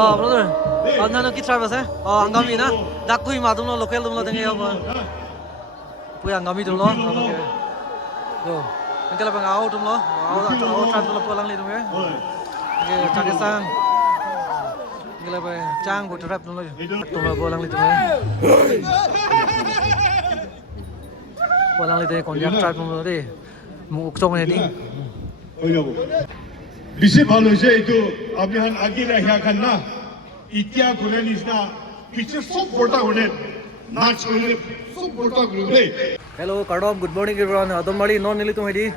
brother. Nano ki travel se? Angami na. Dakui ma tum lo local tum lo dengai yo. Pui angami tum lo. Yo. Angke la bang tum lo. Travel lo pulang li tum ye. Angke chake sang. Angke la bang chang bu trap tum lo pulang li tum ye. Pulang li tum konjak trap tum lo de. Muk chong ye ni. Bisi bhalu je itu abhihan agila hya khanna itya gulenis na piche sob bota hone na chhole sob bota gule. Hello Kardom, good morning everyone. Adon mali non nili tum hedi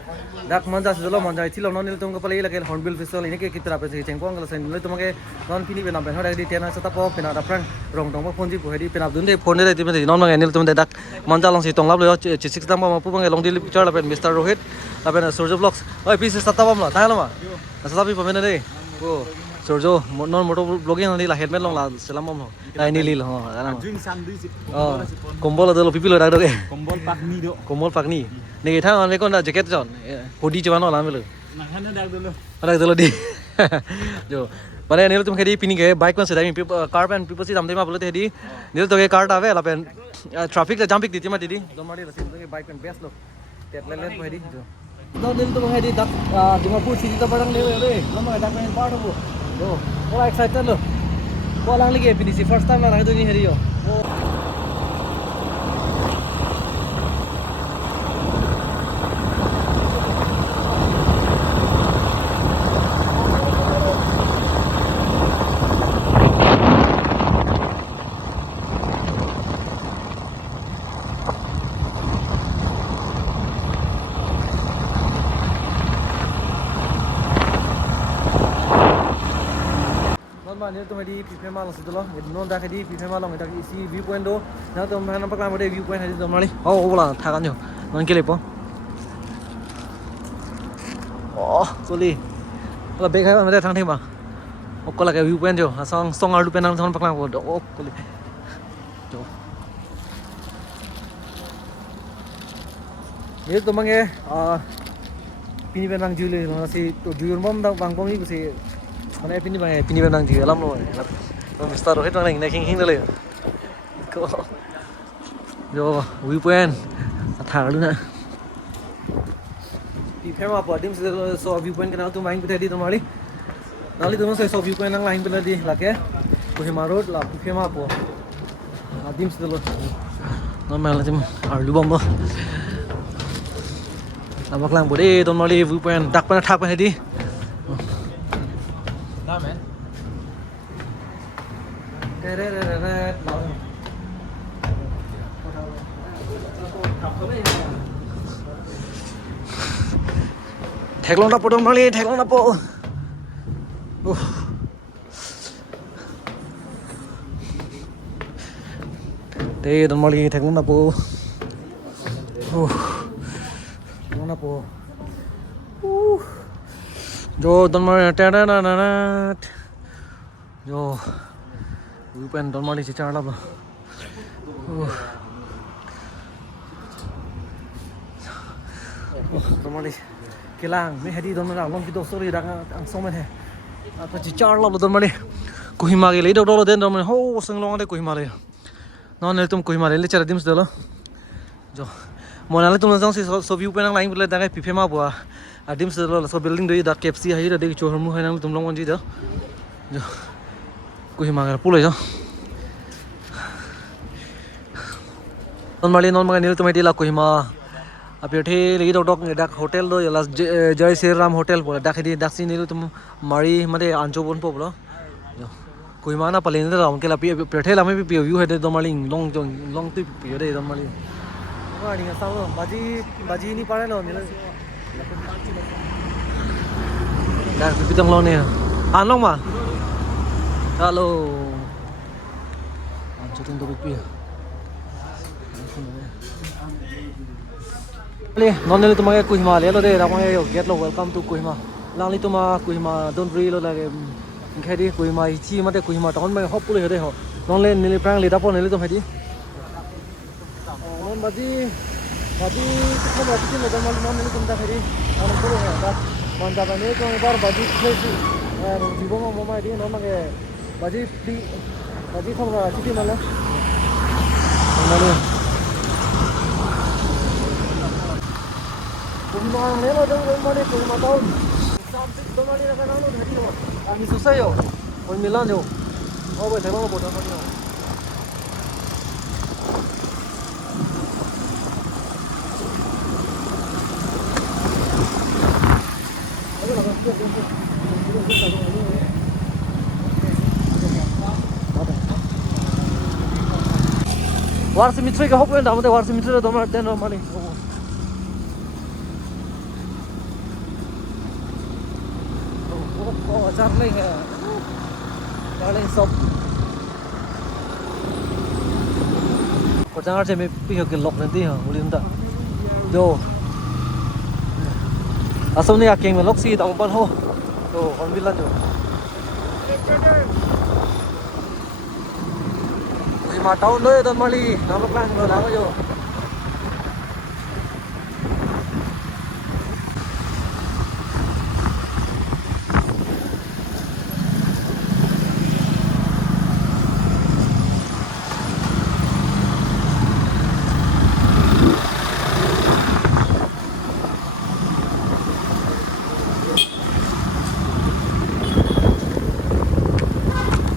dak manja sejolo manja ithilo non nili tum ko pale lage hornbill festival ini ke kitra pe chengkong gala sen nili tumake non pini bena ben hora di tena sata po pena da friend rong dong phone ji po hedi pena dun de phone de ti non nang nili tum de dak manja long si tong lab lo chi six tam ma pu bang long di picture la pen Mr Rohit la pen Surjo Vlogs oi pis sata bam la ta la ma sata pi pamena de ko Surjo non moto vlogging ni la helmet long la selam bam lo ai ni li lo ha kombol ado lo pipi lo dak do ke kombol pakni ni thang on me kon da jacket jon hoodie jawan la me lo na han dak do lo di jo pare ni tum khedi pini ke bike kon sedai car pen people si damde ma bolte hedi ni to ke car ta ave la pen traffic la jumping diti ma didi do mari la sim ke bike pen best lo tet le po hedi jo do ni to hedi dak Dimapur city ta barang le le lama dak pen part ho jo ola excited lo bolang lagi pini si first time la do ni hedi yo ni to hedi pipe ma long sidlo non da hedi pipe ma long da isi view point do na to man pa kam de view point hedi to mali ola tha kan jo non ke le po soli ola be khai ma de thang thei ma okola ke view point jo song alu penang thon paklang ko okoli jo ni to mange pini penang jule no si to jur mom da bang pom ni ku si mana pini bang juga lam lo, Mr Rohit bang neng king dulu, ko, jo, viewpoint, thang dulu na, pipe ma apa, dim so viewpoint kenal tu main kita di tu mali, nali tu saya so viewpoint nang lain bela di lake, Kohima Road lah pipe ma apa, dim sedelo, normal lah cuma, arlu bom lo, lama kelang boleh tu mali viewpoint, dak pernah thak pernah di. Man. Theklong na po dong mali, theklong na po. Đây dong mali, theklong na po. Theklong na po. Jo don mari jo weekend don mari si charla ba don mari kilang me hedi don mari long ki do sorry dang ang song men he apa si charla ba don mari Kohima ge le do do den don mari ho sing long de Kohima le non le tum Kohima le chara dim sdelo jo monale tum jang si so view pen ang lain bule dang pipe ma bua adim selo so building do da KFC hai da de chohmu hai nang tum long ji da jo Kohima ga pulai jo non mali non maga nil tum hedi la Kohima apethe le do dok dak hotel do la Jai Sri Ram hotel bola dak hedi dak si nil tum mari made anjo bon po bolo jo Kohima na palen da ram ke la pethe la me pi view hai de do mali long tu pi de do mali ba ni sa baji ni pare lo ni dah pitang lo ni anong ma halo anjutin to pi le non le to ma Kohima le lo de ra ma get lo welcome to Kohima lang li to ma Kohima don't really lo lage khedi Kohima chi ma de Kohima ton ma hop pule de ho non le ni prang le da po ne le to hedi non baji ko ma ti le da ma non le tum da hedi non ko da Manja bane ko bar baji khesi Jibon মমাই the নমাগে Baji không là chi tiết mà nó luôn cùng mà nếu mà đông mà đi cùng mà đông sao thích đông mà đi là cái nó luôn hết rồi anh susah yo còn Milan yo bây giờ nó một đông mà đi war simitri ka hopwen da war simitri da mar den normally darling darling shop ko jangar che me pi ho ke lok nen ti ha ulin da jo asom ni akeng me lok si da ban ho to on bilan jo mà tao nơi tao mali nó lúc lang rồi đâu vô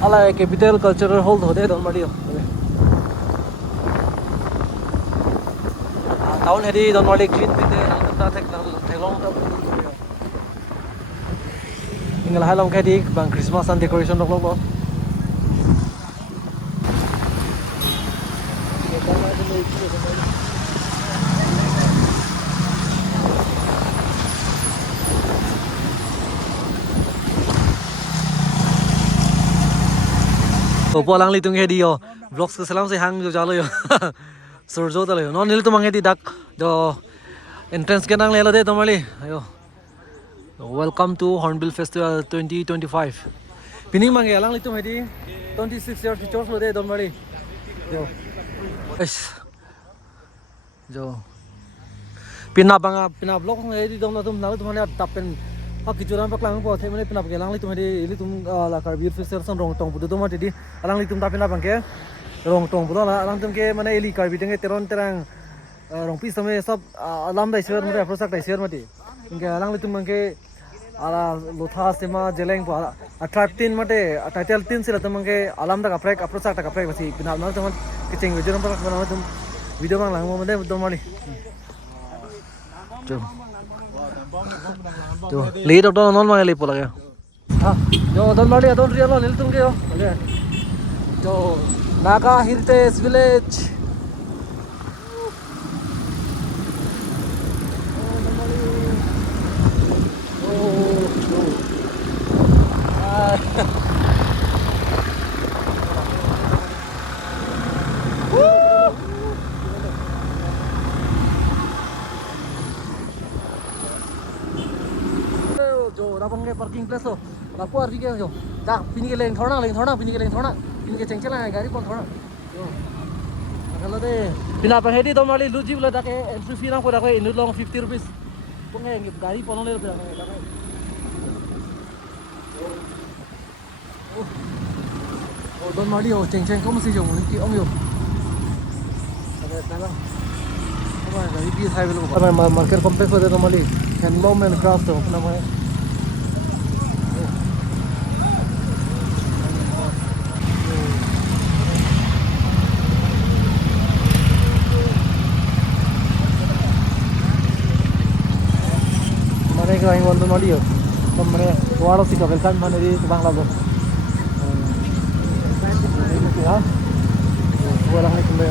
ala capital cultural hall hote don mali town heri don mali clean pite ta thaklong ta ingal halong khai dik bang Christmas and decoration lok lok po lang litung hedi yo vlogs ke salam se hang jo jalo yo surjo ta le non nil to mangi di dak do entrance ke nang le de tomali ayo welcome to Hornbill Festival 2025 pining mangi alang litung hedi 26 years features lo de tomali yo es jo pina vlog hedi dom na tum na tum ne tapen kicuran pak lang po the mane pina ke lang litung hedi litung la Hornbill Festival son rong tong pudu tomati di alang litung ta pina bangke rong tong pudo la alang tum ke mane eli kar bideng teron terang rong pi same sab alam dai share mare prosak dai share mati inge alang litum mangke ala lotha sema jeleng pa attractin mate title tin sila tum mangke alam da kaprek aprosak ta kaprek basi pina na tum kicing video ram pak na tum video mang lang mo mane dom mali jo lead out non mang le pola ya ha jo don mali don real nil tum ke yo jo Naga Heritage Village. Jo, dabang ke parking place lo. Lapu arti ke jo. Dak pini ke leng thorna, pini ke leng thorna. इनके चंचला है गाड़ी कौन थोड़ा अगला दे बिना पहेदी तो माली लूजी बोला ताके एंट्री फी ना को ताके इन लोग 50 रुपीस पंगे गाड़ी पनो ले रुपया ताके ओ दोन माली हो चंचन को मसी जो की ओम यो अरे ताला हमारा गाड़ी भी थाई बेलो हमारा मार्केट कॉम्प्लेक्स होते तो माली हैंडलूम एंड क्राफ्ट हो अपना में Yang wonton mali yo kamre waro si ka welcome mane di bangla bo ya wala hay kumbe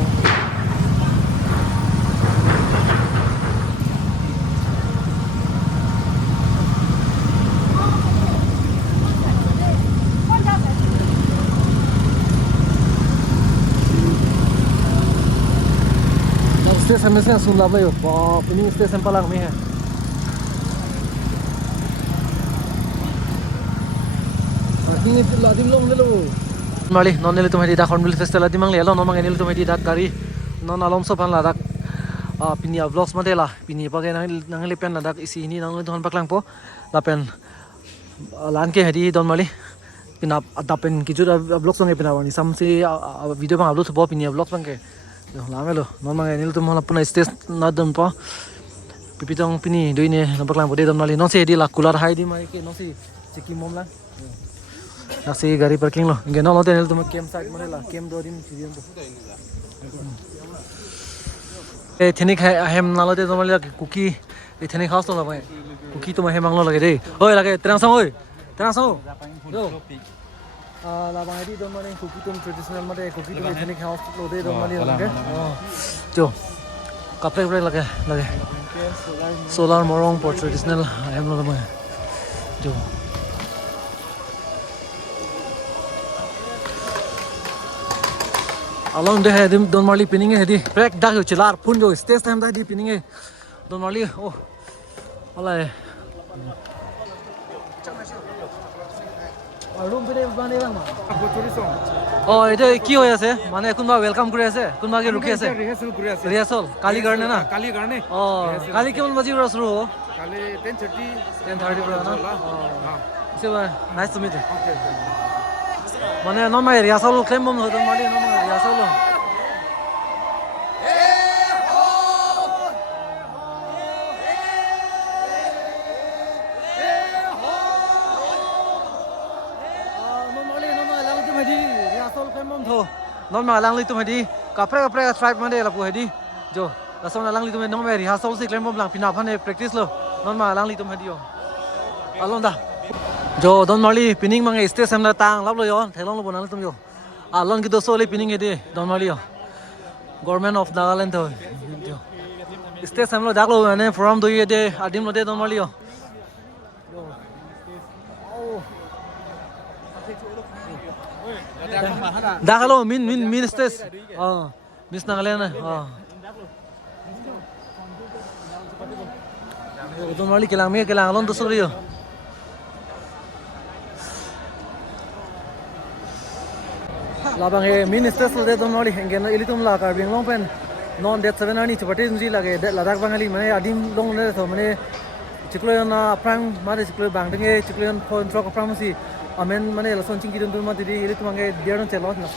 station में से सुन ला भाई पिनिंग स्टेशन पलांग में है ini pula adim long dulu mali non nili tumedi dak Hornbill Festival adim mang le lo non mang nili tumedi dak gari non alom so pan la dak pini vlogs modela pini pa ke nang le pen la dak isi ni nang don paklang po la pen lan ke hedi don mali pina adapen kiju vlog song pina wani samsi video bang upload bo pini vlog bang ke lamelo non mang nil tum puna stage na dum pa pipitong pini doine nampak lang bode dam nali non se di la kular hai di mai ke non si chiki mom la nasi gari parking lo nge no nil tum kem side mane la kem do dim sidiam do e thenik hem nalode dam nali kuki e thenik house lo la kuki to hem ang lo lage de oi lage terang sang oi yo la bang di dam nali kuki tum traditional mate kuki tum thenik house lo de dam nali lage jo kapre lage solar morong for traditional hem lo ma jo along the head don marli pinning he di break da chilar phun jo stage time da di pinning he don marli oh ala room pine bane bang oh এটা কি হৈ আছে মানে কোনবা welcome কৰি আছে কোনবা কে ৰখি আছে ৰিহাৰ্সল কালি কাৰণে না অ কালি কিমান বাজি পৰা শুরু হ'ব কালি 10:30 পৰা না সেবা নাইস টু মিট মানে নমাই ৰিহাৰ্সল ক্লেম বম হতো মানে নমাই ৰিহাৰ্সল non mà lang li tu hadi kapre tribe mande la pu hadi jo la song lang li tu non ma rehearsal si claim bom lang pina phane practice lo non ma lang li tu hadi yo alon da jo don mali pinning mang stage sam la tang lap lo yo thailong lo bonal tum yo alon ki do so le pinning hedi don mali yo government of Nagaland to stage sam lo dak lo ne forum do ye de adim lo de don mali yo dah kalau min stage miss Nagaland itu mali kelang lon tuh sorry yo labang min stage lo deh tuh mali enggak ini tuh melakar bing long pen non det 7 ani cepet sih lagi ladak bangali mana adim long le tuh mana cikluan aprang mana cikluan bang denge cikluan kontrol aprang masih amen mana langsung cingki dun mati di itu mangai dia don celot nak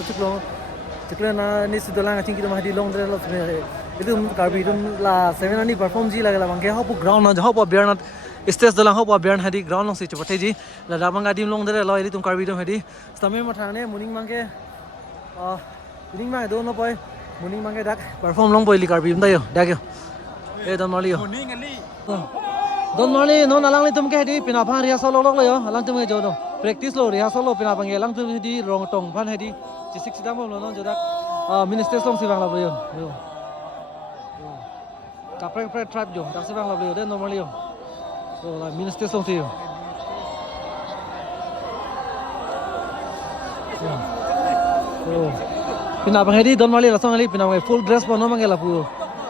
ciklo na ni sudalang cingki dun mati long dre itu karbi dun la 7 ani perform ji lagala mangai hopu ground na hopu biar na stage dalang hopu biar hadi ground long si chapate ji la dabang adim long dre lo itu karbi dun hadi stame mathane muning mangai muning mangai don no poi muning mangai dak perform long poi li karbi dun dayo dak yo e don mali yo muning ali don mali non alang li tum ke hadi pina pha ria solo lo yo alang tum ke jo do practice lo rehearsal lo pina panggil lang tu di rong tong pan hedi cisik sidang lo non jodak minister song sibang la yo kapreng tribe jo dak sibang la yo de normally yo so la minister song ti yo pina panggil di don mali la song ali pina panggil full dress pa no manggil la pu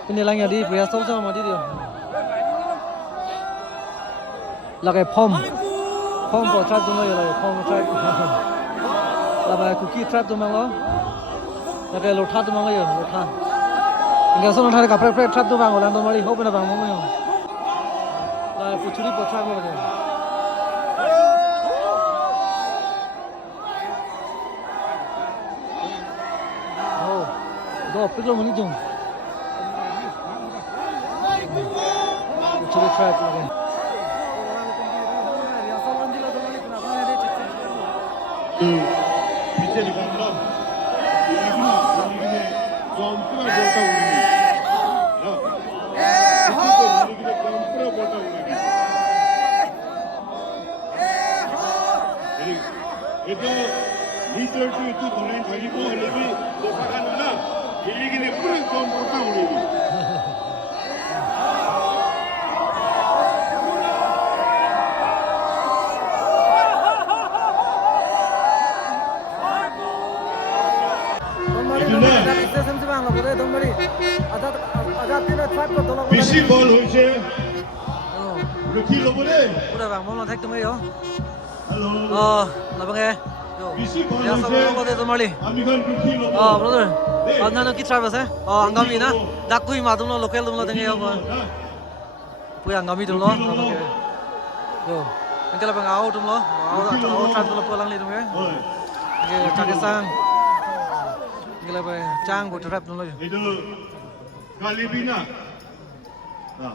pina lang ya di rehearsal sa ma di yo lagai form for tribe tu mana ya, form tribe. Lama cookie tribe tu mana lo? Lagi lotha tu mana ya, lotha. Enggak sono thare kapre tribe tu mana, orang tu mari hope na bang mana ya. Lagi pucuri tribe mana ya. Oh, do pikir mana jom. Pucuri tribe lagi. 빛에 나간다. 이게 점프라 볼까 우리. 이게 점프라 볼까 우리. itu leader itu orang 가지고 lebih 도착하는구나. 이게 풀을 좀 볼까 우리. BC ball হয়েছে Rocky লবরে udah bang mau nonton tuh yo hello labang ya BC ball ya sama lo deh tuh mali আমিখান Rocky লবরে brother anda ki travel ya anggami na dakui madum lo local dum lo denge yo puya anggami dum lo yo Ini kalau pengau tuh lo, au tran tuh lo pulang nih tuh ya. oi. Ini cakap sang. Ini kalau cang buat trap tuh lo. Itu Kalibina. Nah.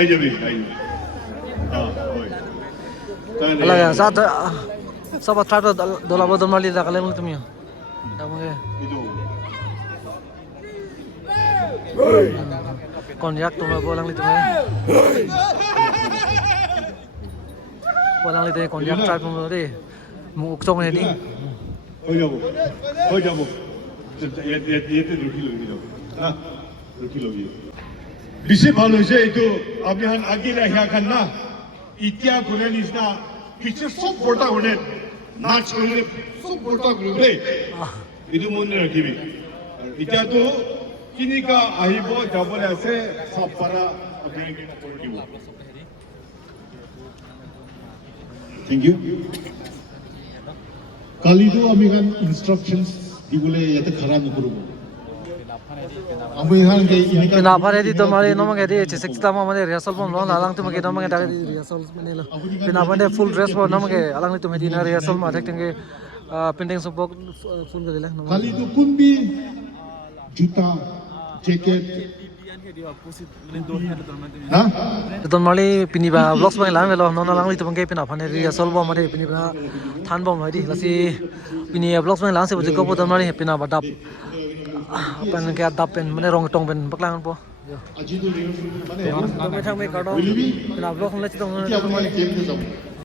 Ayo bi, ayo. Oi. Alah ya, saat sahabat trap tuh dolar mali dah kalian tuh ya. Kamu ya. Itu. Konyak tuh lo pulang nih tuh ya. Pulang nih tuh konyak trap tuh lo deh. Mau ukcong nih nih. हो जाओ ये तो रुकी लोगी लोग ना रुकी लोगी विषय भालो से तो अभी हम आगे रहा करना इत्या गुने निस्ना पीछे सब बोटा गुने नाच गुने सब बोटा गुने इधर मुन्ने रखी भी इत्या तो किन्हीं का आहिबो जाबले ऐसे सब परा अभी Thank you. Kali itu kami kan instructions dibule yaitu khara nukuru. Kami kan kayak ini kan. Kenapa ini tuh mari nomor kayak di six tama mana rehearsal pun lo alang tuh makai nomor kayak di rehearsal mana lo. Kenapa ini full dress pun nomor kayak alang itu makai di rehearsal mah ada yang painting support full ke dilah. Kali itu kunbi juta, jacket. Hah? Itu mali pini ba vlogs makai lang lo non alang itu makai pina pane rehearsal pun mana pini ba than bom lagi lasi pini vlogs makai lang sih buat kau pun mali pina ba dap. Pen kayak dap pen mana rong tong pen baklangan po. Aji itu rehearsal mana? Kami thang makai kado. Pina vlog makai itu Itu apa yang game itu?